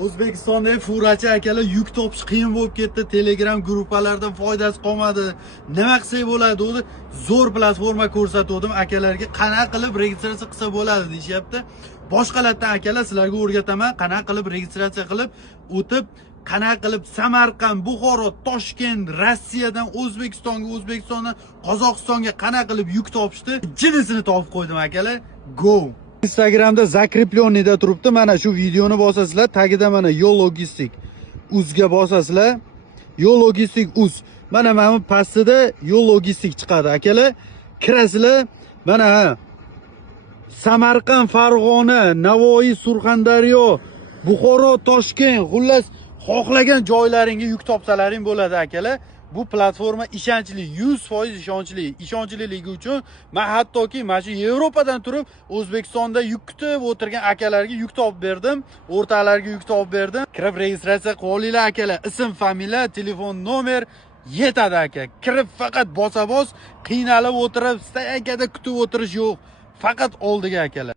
O'zbekistonda furachi akalar yuk topish qiyin bo'lib ketdi. Telegram gruppalardan foydasi qolmadi. Nima qilsak bo'ladi? O'zi zo'r platforma ko'rsatdim akalarga. Qanaqa qilib registratsiya qilsa bo'ladi deyapti. Boshqalardan akalar sizlarga o'rgataman. Qanaqa qilib registratsiya qilib o'tib, qanaqa qilib Samarqand, Buxoro, Toshkent, Rossiyadan O'zbekistonga, O'zbekistondan Qozog'istonga qanaqa qilib yuk topishdi? Jinisini topib qo'ydim akalar. Go! Instagramda zakreplennida turibdi. Mana shu videoni bosasizlar, tagida mana Yo Logistik uzga bosasizlar. Yo Logistik uz. Mana bu pastida Yo Logistik chiqadi akalar. Kirasizlar. Mana Samarqand, Farg'ona, Navoiy, Surxondaryo, Buxoro, Toshkent, xullas xohlagan joylaringga yuk topsalaring bo'ladi akalar. Bu platforma ishonchli, 100% ishonchli. Ishonchiligi uchun men hattoki mana shu Yevropadan turib O'zbekistonda yuk kutib o'tirgan akalarga yuk topib berdim, o'rtalarga yuk topib berdim. Kirib registratsiya qilib olinglar akalar. Ism, familiya, telefon nomer yetadi aka. Kirib faqat bosa-bos qiynalib o'tirib, staykada kutib o'tirish yo'q. Faqat oldiga akalar.